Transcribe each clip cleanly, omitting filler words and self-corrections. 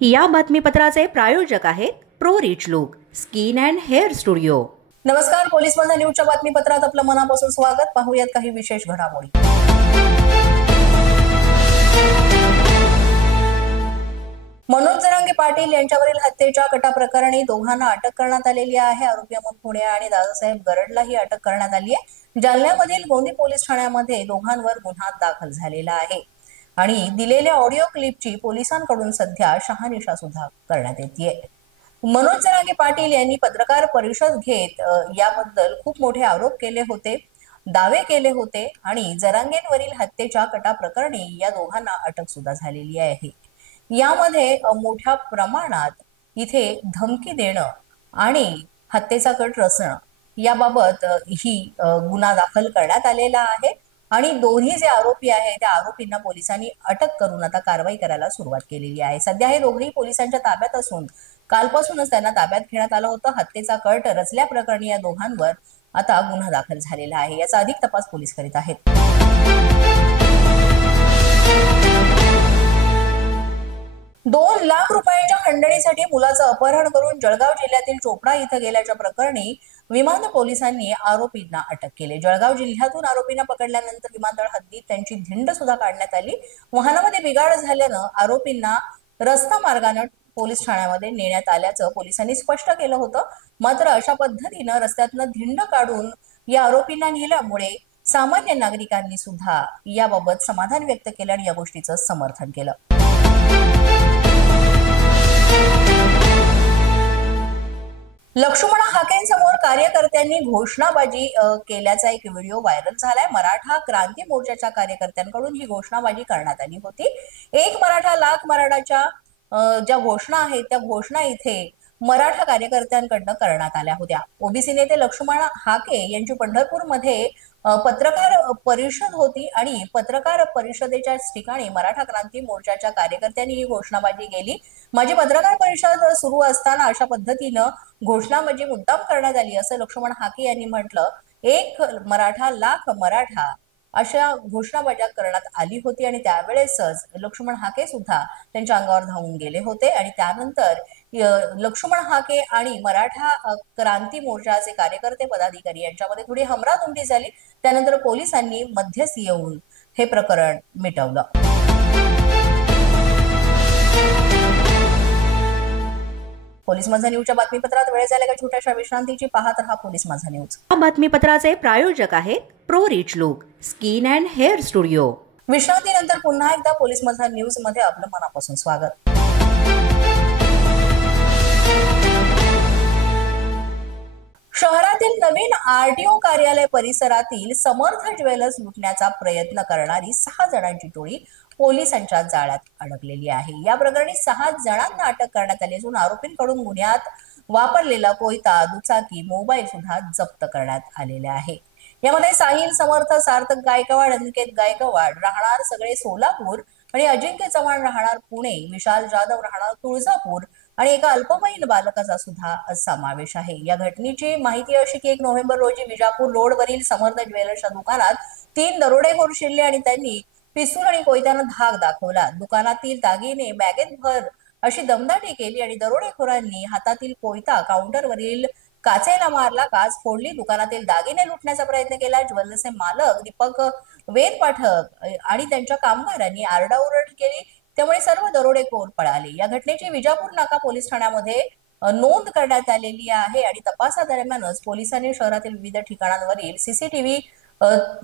या बातमीपत्राचे प्रायोजक आहेत pro rich look skin and hair studio. नमस्कार, पोलीस माझा न्यूजच्या बातमीपत्रात आपलं मनापासून स्वागत। पाहूयात काही विशेष घडामोडी। मनोज जरांगे पाटील यांच्यावरील हत्येच्या कटाप्रकरणी दोघांना अटक करण्यात आलेली आहे। आरोपी अमोल पुणे आणि दादासाहेब गरडलाही अटक करण्यात आली आहे। जालन्यामधील गोंदी पोलीस ठाण्यामध्ये दोघांवर गुन्हा दाखल झालेला आहे आणि दिलेल्या ऑडिओ क्लिपची पोलिसांकडून सध्या शहानिशा सुद्धा करण्यात येते। मनोज जरांगे पाटील यांनी पत्रकार परिषद घेत याबद्दल खूप मोठे आरोप केले होते, दावे केले होते आणि जरांगेंवरील हत्येच्या कटाप्रकरणी या दोघांना अटक सुद्धा झालेली आहे। यामध्ये मोठ्या प्रमाणात इथे धमकी देणं आणि हत्येचा कट रचणं याबाबत ही गुन्हा दाखल करण्यात आलेला आहे आणि दोन्ही जे आरोपी आहेत त्या आरोपींना पोलिसांनी अटक करून आता कारवाई करायला सुरुवात केलेली आहे। सध्या हे दोघेही पोलिसांच्या ताब्यात असून कालपासूनच त्यांना ताब्यात घेण्यात आलं होतं। हत्येचा कट रचल्याप्रकरणी या दोघांवर आता गुन्हा दाखल झालेला आहे। याचा अधिक तपास पोलीस करीत आहेत। 2 लाख रुपयांच्या खंडणीसाठी मुलाचं अपहरण करून जळगाव जिल्ह्यातील चोपडा इथं गेल्याच्या प्रकरणी विमानतळ पोलिसांनी आरोपींना अटक केली। जळगाव जिल्ह्यातून आरोपींना पकडल्यानंतर विमानतळ हद्दीत त्यांची धिंड सुद्धा काढण्यात आली। वाहनामध्ये बिघाड झाल्यानं आरोपींना रस्ता मार्गाने पोलीस ठाण्यामध्ये नेण्यात आल्याचं पोलिसांनी स्पष्ट केलं होतं। मात्र अशा पद्धतीनं रस्त्यातनं धिंड काढून या आरोपींना नेल्यामुळे सामान्य नागरिकांनी सुद्धा याबाबत समाधान व्यक्त केलं आणि या गोष्टीचं समर्थन केलं। लक्ष्मण हाकेंसमोर कार्यकर्त्यांनी घोषणाबाजी केल्याचा एक व्हिडिओ व्हायरल झालाय। मराठा क्रांती मोर्चाच्या कार्यकर्त्यांकडून ही घोषणाबाजी करण्यात आली होती। एक मराठा लाख मराठाच्या ज्या घोषणा आहेत त्या घोषणा इथे मराठा कार्यकर्त्यांकडनं करण्यात आल्या होत्या। ओबीसी नेते लक्ष्मण हाके यांची पंढरपूरमध्ये पत्रकार परिषद होती आणि पत्रकार परिषदेच्या ठिकाणी मराठा क्रांती मोर्चाच्या कार्यकर्त्यांनी ही घोषणाबाजी केली। माझी पत्रकार परिषद सुरू असताना अशा पद्धतीनं घोषणाबाजी मुद्दाम करण्यात आली असं लक्ष्मण हाके यांनी म्हटलं। एक मराठा लाख मराठा अशा घोषणाबाजी करण्यात आली होती आणि त्यावेळेसच लक्ष्मण हाके सुद्धा त्यांच्या अंगावर धावून गेले होते आणि त्यानंतर लक्ष्मण हाके आणि मराठा क्रांती मोर्चाचे कार्यकर्ते पदाधिकारी यांच्यामध्ये थोडी हमरातुमरी झाली। त्यानंतर पोलिसांनी मध्यस्थी येऊन हे प्रकरण मिटवलं। पोलीस माझा न्यूजच्या बातमीपत्रात वेळ झाला का छोट्याशा विश्रांतीची। पाहत रहा पोलीस माझा न्यूज। या बातमीपत्राचे प्रायोजक आहेत pro rich look skin and hair studio. विश्रांतीनंतर पुन्हा एकदा पोलीस माझा न्यूज मध्ये आपलं मनापासून स्वागत। शहरातील नवीन आरटीओ कार्यालय परिसरातील समर्थ ज्वेलर्स लुटण्याचा प्रयत्न करणारी 6 जणांची टोळी पोलिसांच्या जाळ्यात अडकलेली आहे। या प्रकरणी 6 जणांना अटक करण्यात आली असून आरोपींकडून गुन्ह्यात वापरलेला कोयता, दुचाकी, मोबाईल सुद्धा जप्त करण्यात आलेले आहे। यामध्ये साहिल समर्थ, सार्थक गायकवाड, अनिकेत गायकवाड राहणार सगळे सोलापूर आणि अजिंक्य चव्हाण राहणार पुणे, विशाल जाधव राहणार तुळजापूर आणि एका अल्पवयीन बालकाचा सुद्धा समावेश आहे। या घटनेची माहिती अशी की 1 नोव्हेंबर रोजी विजापूर रोडवरील समर्थ ज्वेलर्सच्या दुकानात 3 दरोडेखोर शिरले आणि त्यांनी पिस्तूल आणि कोयत्यानं धाक दाखवला। दुकानातील दागिने बॅगेत भर अशी दमदाटी केली आणि दरोडेखोरांनी हातातील कोयता काउंटरवरील काचेला मारला, काच फोडली, दुकानातील दागिने लुटण्याचा प्रयत्न केला। ज्वेलर्सचे मालक दीपक वेद पाठक आणि त्यांच्या कामगारांनी आरडाओरड केली, त्यामुळे सर्व दरोडेखोर पळाले। या घटनेची विजापूर नाका पोलीस ठाण्यामध्ये नोंद करण्यात आलेली आहे आणि तपासादरम्यानच पोलिसांनी शहरातील विविध ठिकाणांवरील सीसीटीव्ही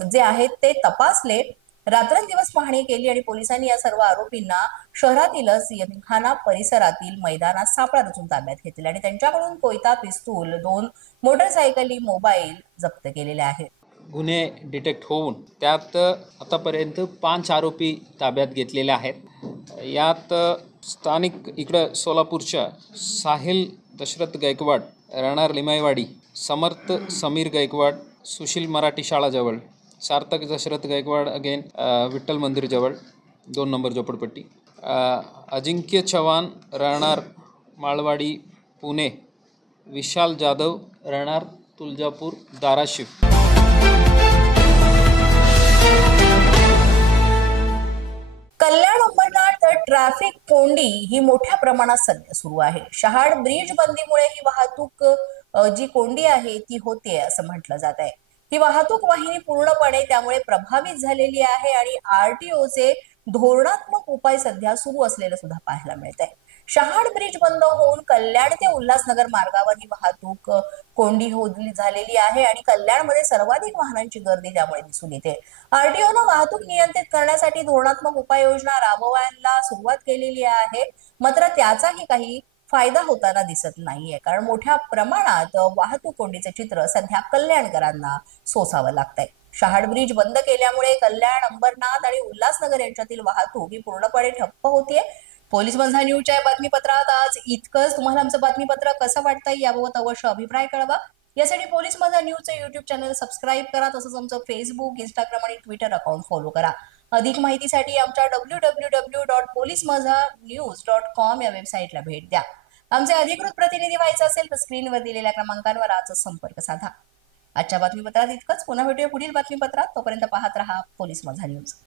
जे आहेत ते तपासले, रात्रंदिवस पाहणी केली आणि पोलिसांनी या सर्व आरोपींना शहरातीलच यमखाना परिसरातील मैदानात सापळा रचून ताब्यात घेतले आणि त्यांच्याकडून कोयता, पिस्तूल, 2 मोटरसायकली, मोबाईल जप्त केलेले आहेत। गुन्हे डिटेक्ट होऊन त्यात आतापर्यंत 5 आरोपी ताब्यात घेतलेले आहेत। यात स्थानिक इकडं सोलापूरच्या साहिल दशरथ गायकवाड राहणार लिमाईवाडी, समर्थ समीर गायकवाड सुशील मराठी शाळाजवळ, सार्थक दशरथ गायकवाड अगेन विठ्ठल मंदिरजवळ 2 नंबर झोपडपट्टी, अजिंक्य चव्हाण राहणार माळवाडी पुणे, विशाल जाधव राहणार तुळजापूर धाराशिव। कल्याण अंबरनाथ ट्रॅफिक कोंडी ही मोठ्या प्रमाणात सध्या सुरू आहे. शहाड ब्रिज बंदीमुळे ही वाहतूक जी कोंडी आहे ती होते असं म्हटलं जात आहे. ही वाहतूक वाहिनी पूर्णपणे त्यामुळे प्रभावित झालेली आहे आणि आरटीओचे धोरणात्मक उपाय सध्या सुरू असलेलं सुद्धा पाहायला मिळत आहे. शहाड ब्रिज बंद होऊन कल्याण ते उल्हासनगर मार्गावर ही वाहतूक कोंडी झालेली आहे आणि कल्याणमध्ये सर्वाधिक वाहनांची गर्दी त्यामुळे दिसून येते. आरटीओनं वाहतूक नियंत्रित करण्यासाठी धोरणात्मक उपाययोजना राबवायला सुरुवात केलेली आहे, मात्र त्याचाही काही फायदा होताना दिसत नाहीये, कारण मोठ्या प्रमाणात वाहतूक कोंडीचे चित्र सध्या कल्याणकरांना सोसावं लागतंय. शहाड ब्रिज बंद केल्यामुळे कल्याण, अंबरनाथ आणि उल्हासनगर यांच्यातील वाहतूक ही पूर्णपणे ठप्प होतीये. पोलीस माझा न्यूजच्या बातमीपत्रात आज इतकंच. तुम्हाला आमचं बातमीपत्र कसं वाटतंय याबाबत अवश्य अभिप्राय कळवा. यासाठी पोलीस माझा न्यूजचं युट्यूब चॅनल सबस्क्राईब करा, तसंच आमचं फेसबुक, इंस्टाग्राम आणि ट्विटर अकाउंट फॉलो करा. अधिक माहितीसाठी आमच्या www.policemazhanews.com या वेबसाईटला भेट द्या. आमचे अधिकृत प्रतिनिधी व्हायचं असेल तर स्क्रीनवर दिलेल्या क्रमांकांवर आजच संपर्क साधा. आजच्या बातमीपत्रात इतकंच. पुन्हा भेटूया पुढील बातमीपत्रात. तोपर्यंत पाहत रहा पोलीस माझा न्यूज.